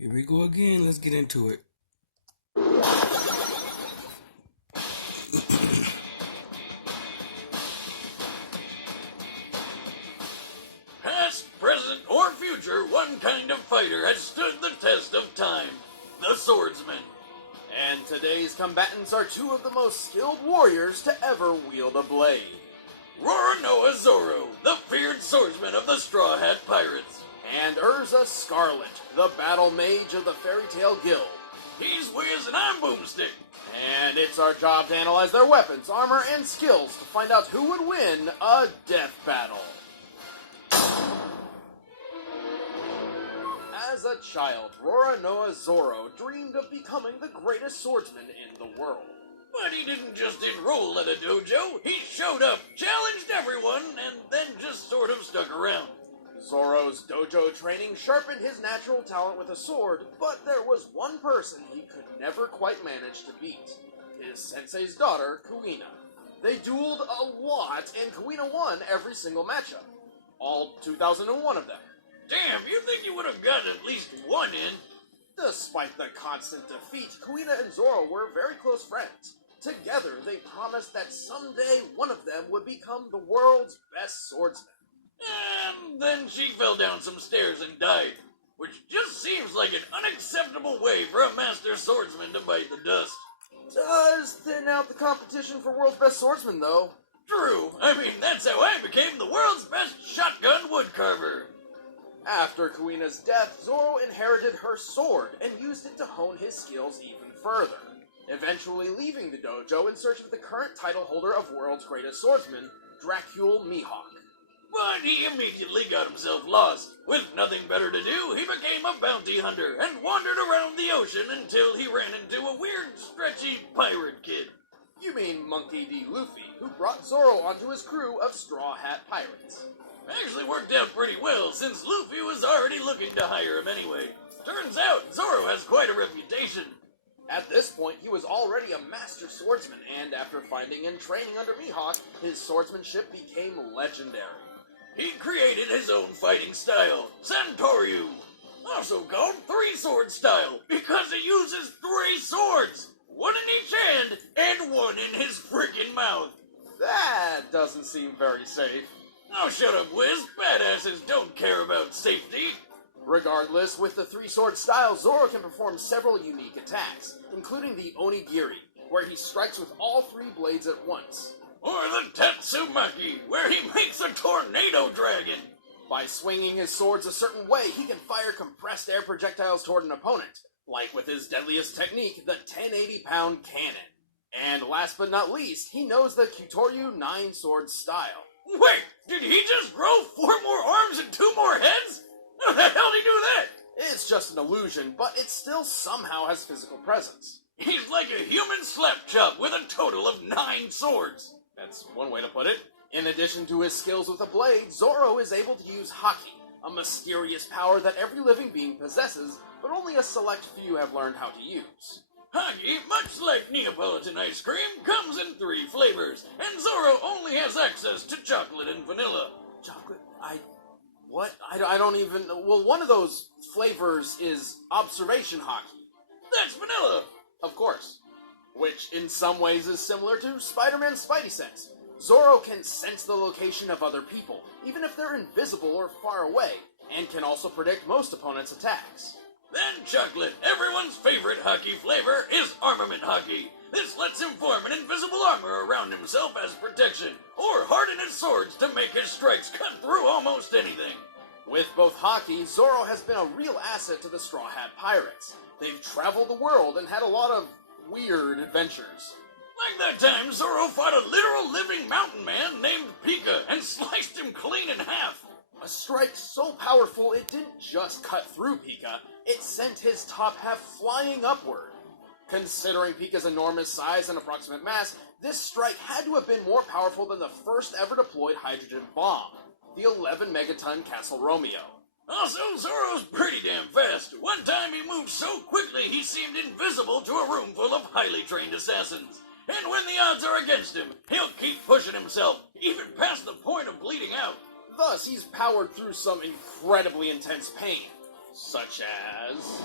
Here we go again. Let's get into it. Past, present, or future, one kind of fighter has stood the test of time. The swordsman. And today's combatants are two of the most skilled warriors to ever wield a blade. Roronoa Zoro, the feared swordsman of the Straw Hat Pirates. And Erza Scarlet, the battle mage of the Fairy Tale Guild. He's Wiz and I'm Boomstick. And it's our job to analyze their weapons, armor, and skills to find out who would win a death battle. As a child, Roronoa Zoro dreamed of becoming the greatest swordsman in the world. But he didn't just enroll at a dojo, he showed up, challenged everyone, and then just sort of stuck around. Zoro's dojo training sharpened his natural talent with a sword, but there was one person he could never quite manage to beat. His sensei's daughter, Kuina. They dueled a lot, and Kuina won every single matchup. All 2,001 of them. Damn, you think you would have gotten at least one in? Despite the constant defeat, Kuina and Zoro were very close friends. Together, they promised that someday one of them would become the world's best swordsman. And then she fell down some stairs and died, which just seems like an unacceptable way for a master swordsman to bite the dust. Does thin out the competition for world's best swordsman, though. True, I mean, that's how I became the world's best shotgun woodcarver. After Kuina's death, Zoro inherited her sword and used it to hone his skills even further, eventually leaving the dojo in search of the current title holder of world's greatest swordsman, Dracule Mihawk. But he immediately got himself lost. With nothing better to do, he became a bounty hunter and wandered around the ocean until he ran into a weird, stretchy pirate kid. You mean Monkey D. Luffy, who brought Zoro onto his crew of Straw Hat Pirates. Actually worked out pretty well, since Luffy was already looking to hire him anyway. Turns out, Zoro has quite a reputation. At this point, he was already a master swordsman, and after finding and training under Mihawk, his swordsmanship became legendary. He created his own fighting style, Santoryu, also called three-sword style, because he uses three swords, one in each hand and one in his freaking mouth. That doesn't seem very safe. Oh, shut up, Wiz. Badasses don't care about safety. Regardless, with the three-sword style, Zoro can perform several unique attacks, including the Onigiri, where he strikes with all three blades at once. Or the Tatsumaki, where he makes a tornado dragon. By swinging his swords a certain way, he can fire compressed air projectiles toward an opponent, like with his deadliest technique, the 1080-pound cannon. And last but not least, he knows the Kyutoryu 9-sword style. Wait, did he just grow 4 more arms and 2 more heads? How the hell did he do that? It's just an illusion, but it still somehow has physical presence. He's like a human slap chop with a total of 9 swords. That's one way to put it. In addition to his skills with a blade, Zoro is able to use Haki, a mysterious power that every living being possesses, but only a select few have learned how to use. Haki, much like Neapolitan ice cream, comes in 3 flavors, and Zoro only has access to chocolate and vanilla. Chocolate? What? I don't even... Well, one of those flavors is Observation Haki. That's vanilla! Of course. Which, in some ways, is similar to Spider-Man's Spidey Sense. Zoro can sense the location of other people, even if they're invisible or far away, and can also predict most opponents' attacks. Then chocolate, everyone's favorite Haki flavor, is Armament Haki. This lets him form an invisible armor around himself as protection, or harden his swords to make his strikes cut through almost anything. With both Haki, Zoro has been a real asset to the Straw Hat Pirates. They've traveled the world and had a lot of weird adventures. Like that time Zoro fought a literal living mountain man named Pika and sliced him clean in half. A strike so powerful it didn't just cut through Pika, it sent his top half flying upward. Considering Pika's enormous size and approximate mass, this strike had to have been more powerful than the first ever deployed hydrogen bomb, the 11 megaton Castle Romeo. Also, Zoro's pretty damn fast. One time he moved so quickly he seemed invisible to a room full of highly trained assassins. And when the odds are against him, he'll keep pushing himself, even past the point of bleeding out. Thus, he's powered through some incredibly intense pain. such as...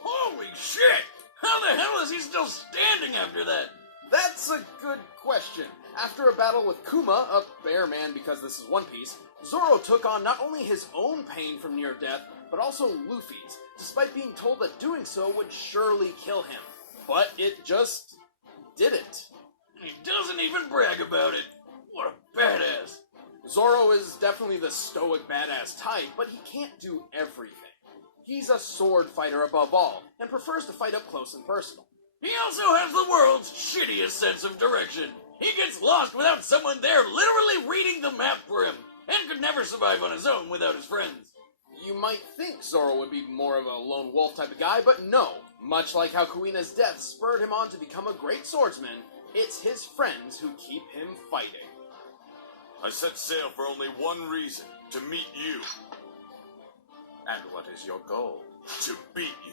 Holy shit! How the hell is he still standing after that? That's a good question. After a battle with Kuma, a bear man because this is One Piece, Zoro took on not only his own pain from near death, but also Luffy's, despite being told that doing so would surely kill him. But it just didn't. He doesn't even brag about it. What a badass. Zoro is definitely the stoic badass type, but he can't do everything. He's a sword fighter above all, and prefers to fight up close and personal. He also has the world's shittiest sense of direction. He gets lost without someone there literally reading the map for him, and could never survive on his own without his friends. You might think Zoro would be more of a lone wolf type of guy, but no. Much like how Kuina's death spurred him on to become a great swordsman, it's his friends who keep him fighting. I set sail for only one reason, to meet you. And what is your goal? To beat you.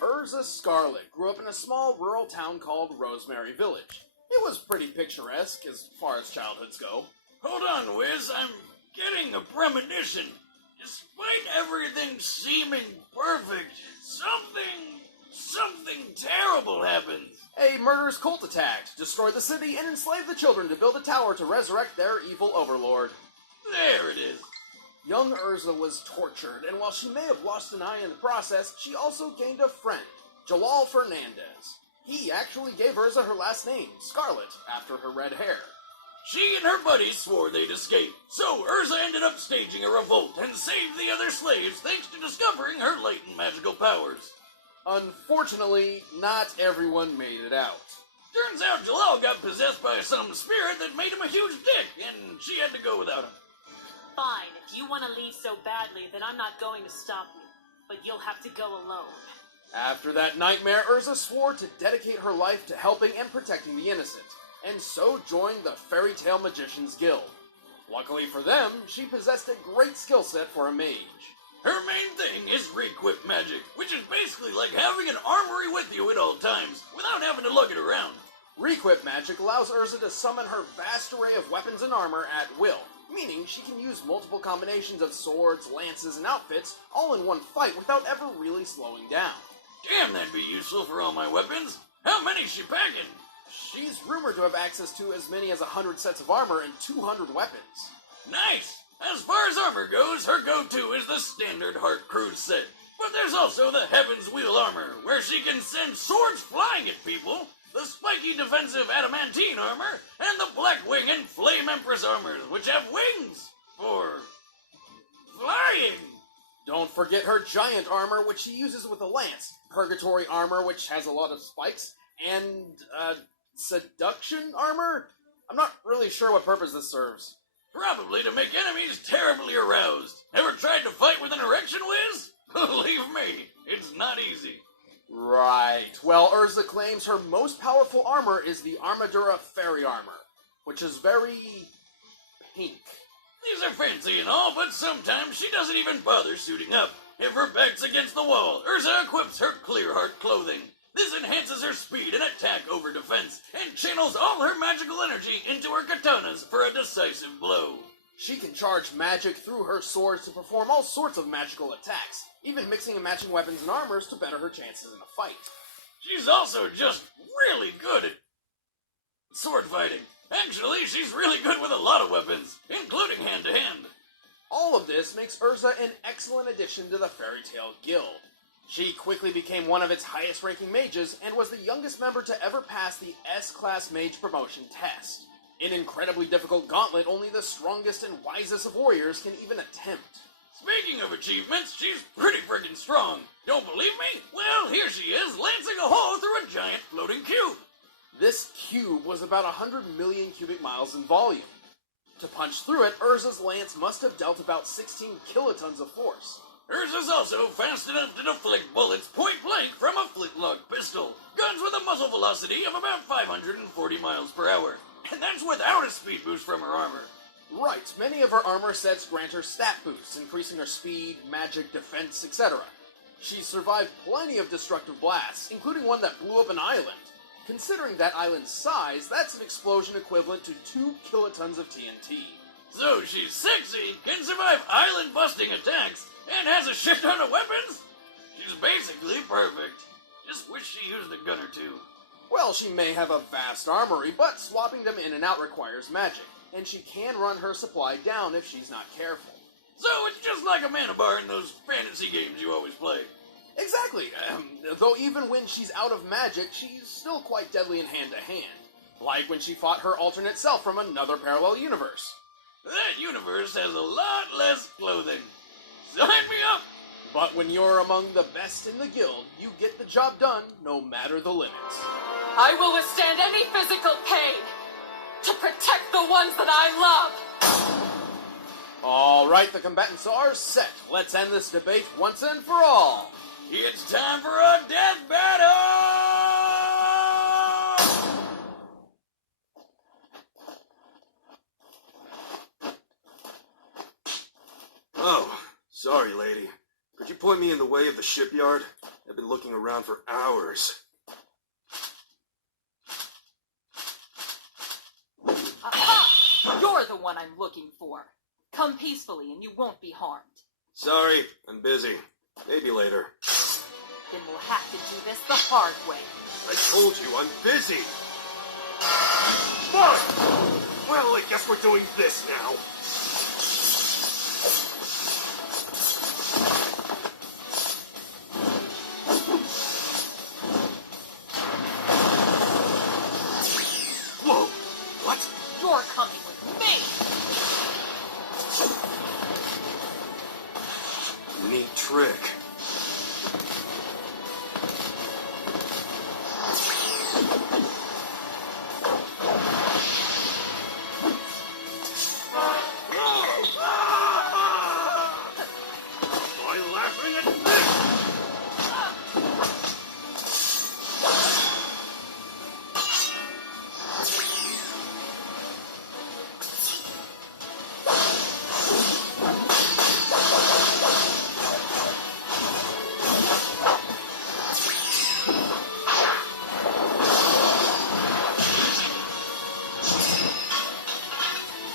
Erza Scarlet grew up in a small rural town called Rosemary Village. It was pretty picturesque as far as childhoods go. Hold on, Wiz, I'm getting a premonition. Despite everything seeming perfect, something terrible happens. A murderous cult attacked, destroyed the city, and enslaved the children to build a tower to resurrect their evil overlord. There it is. Young Erza was tortured, and while she may have lost an eye in the process, she also gained a friend, Jalal Fernandez. He actually gave Erza her last name, Scarlet, after her red hair. She and her buddies swore they'd escape, so Erza ended up staging a revolt and saved the other slaves thanks to discovering her latent magical powers. Unfortunately, not everyone made it out. Turns out Jalal got possessed by some spirit that made him a huge dick, and she had to go without him. Fine, if you want to leave so badly, then I'm not going to stop you. But you'll have to go alone. After that nightmare, Erza swore to dedicate her life to helping and protecting the innocent, and so joined the Fairy Tale Magicians Guild. Luckily for them, she possessed a great skill set for a mage. Her main thing is requip magic, which is basically like having an armory with you at all times, without having to lug it around. Requip magic allows Erza to summon her vast array of weapons and armor at will, meaning she can use multiple combinations of swords, lances, and outfits all in one fight without ever really slowing down. Damn, that'd be useful for all my weapons. How many's she packing? She's rumored to have access to as many as 100 sets of armor and 200 weapons. Nice! As far as armor goes, her go-to is the standard Heart Cruise set. But there's also the Heaven's Wheel armor, where she can send swords flying at people, the spiky defensive adamantine armor, and the Black Wing and Flame Empress armors, which have wings for flying. Don't forget her giant armor, which she uses with a lance, purgatory armor, which has a lot of spikes, and, seduction armor? I'm not really sure what purpose this serves. Probably to make enemies terribly aroused. Ever tried to fight with an erection, Wiz? Believe me, it's not easy. Right. Well, Erza claims her most powerful armor is the Armadura Fairy Armor, which is very pink. These are fancy and all, but sometimes she doesn't even bother suiting up. If her back's against the wall, Erza equips her Clear Heart clothing. This enhances her speed and attack over defense, and channels all her magical energy into her katanas for a decisive blow. She can charge magic through her swords to perform all sorts of magical attacks, even mixing and matching weapons and armors to better her chances in a fight. She's also just really good at sword fighting. Actually, she's really good with a lot of weapons, including hand-to-hand. All of this makes Erza an excellent addition to the Fairy Tale Guild. She quickly became one of its highest-ranking mages and was the youngest member to ever pass the S-Class Mage Promotion test. An incredibly difficult gauntlet only the strongest and wisest of warriors can even attempt. Speaking of achievements, she's pretty freaking strong. Don't believe me? Well, here she is, lancing a hole through a giant floating cube. This cube was about 100 million cubic miles in volume. To punch through it, Erza's lance must have dealt about 16 kilotons of force. Erza's also fast enough to deflect bullets point-blank from a flintlock pistol. Guns with a muzzle velocity of about 540 miles per hour. And that's without a speed boost from her armor. Right, many of her armor sets grant her stat boosts, increasing her speed, magic, defense, etc. She's survived plenty of destructive blasts, including one that blew up an island. Considering that island's size, that's an explosion equivalent to 2 kilotons of TNT. So she's sexy, can survive island-busting attacks, and has a shit ton of weapons? She's basically perfect. Just wish she used a gun or two. Well, she may have a vast armory, but swapping them in and out requires magic, and she can run her supply down if she's not careful. So it's just like a mana bar in those fantasy games you always play. Exactly, though even when she's out of magic, she's still quite deadly in hand-to-hand. Like when she fought her alternate self from another parallel universe. That universe has a lot less clothing. Sign me up! But when you're among the best in the guild, you get the job done, no matter the limits. I will withstand any physical pain to protect the ones that I love. Alright, the combatants are set. Let's end this debate once and for all. It's time for a death battle! Oh, sorry, lady. Could you point me in the way of the shipyard? I've been looking around for hours. Aha! You're the one I'm looking for. Come peacefully and you won't be harmed. Sorry, I'm busy. Maybe later. Then we'll have to do this the hard way. I told you, I'm busy! Fine! Well, I guess we're doing this now. Whoa! What? You're coming with me! Neat trick.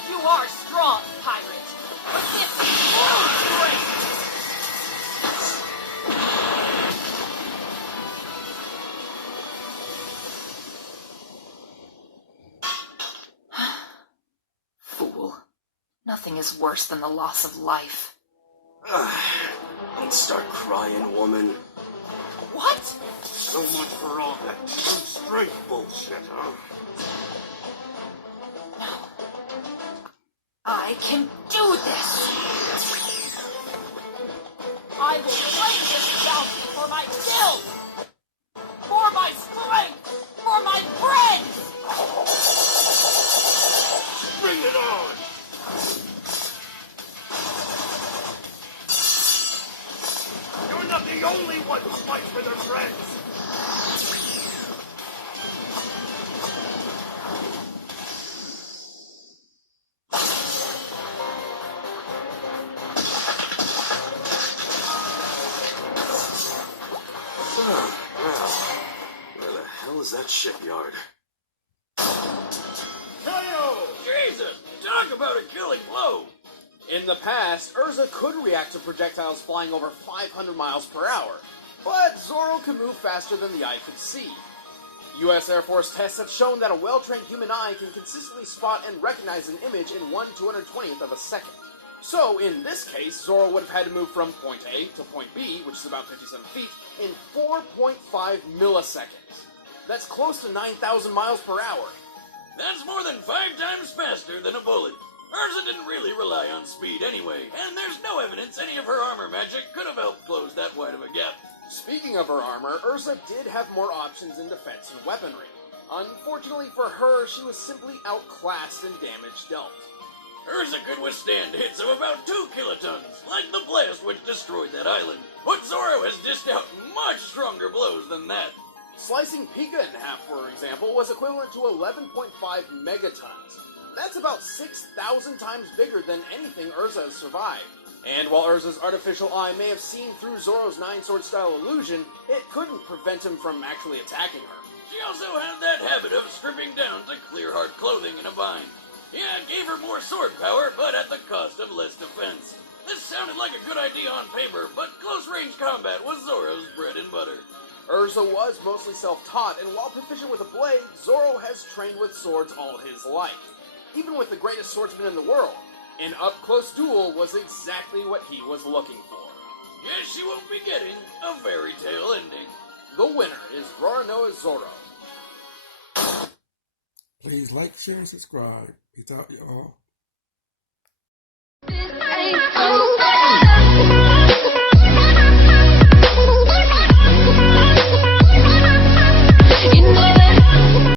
You are strong, pirate. But this is more strength. Fool. Nothing is worse than the loss of life. Don't start crying, woman. What? So much for all that strength bullshit, huh? No. I can do this! I will claim this bounty for my guild! For my strength! For my friends! Bring it on! You're not the only one who fights for their friends! Well, where the hell is that shipyard? Jesus! Talk about a killing blow! In the past, Erza could react to projectiles flying over 500 miles per hour, but Zoro could move faster than the eye could see. U.S. Air Force tests have shown that a well-trained human eye can consistently spot and recognize an image in 1/220th of a second. So, in this case, Zoro would have had to move from point A to point B, which is about 57 feet, in 4.5 milliseconds. That's close to 9,000 miles per hour. That's more than 5 times faster than a bullet. Erza didn't really rely on speed anyway, and there's no evidence any of her armor magic could have helped close that wide of a gap. Speaking of her armor, Erza did have more options in defense and weaponry. Unfortunately for her, she was simply outclassed in damage dealt. Erza could withstand hits of about 2 kilotons, like the blast which destroyed that island. But Zoro has dished out much stronger blows than that. Slicing Pika in half, for example, was equivalent to 11.5 megatons. That's about 6,000 times bigger than anything Erza has survived. And while Erza's artificial eye may have seen through Zoro's 9-sword style illusion, it couldn't prevent him from actually attacking her. She also had that habit of stripping down to clear hard clothing in a bind. Yeah, it gave her more sword power, but at the cost of less defense. This sounded like a good idea on paper, but close-range combat was Zoro's bread and butter. Erza was mostly self-taught, and while proficient with a blade, Zoro has trained with swords all his life. Even with the greatest swordsman in the world, an up-close duel was exactly what he was looking for. Yes, she won't be getting a fairy tale ending. The winner is Roronoa Zoro. Please like, share, and subscribe. Peace out, y'all.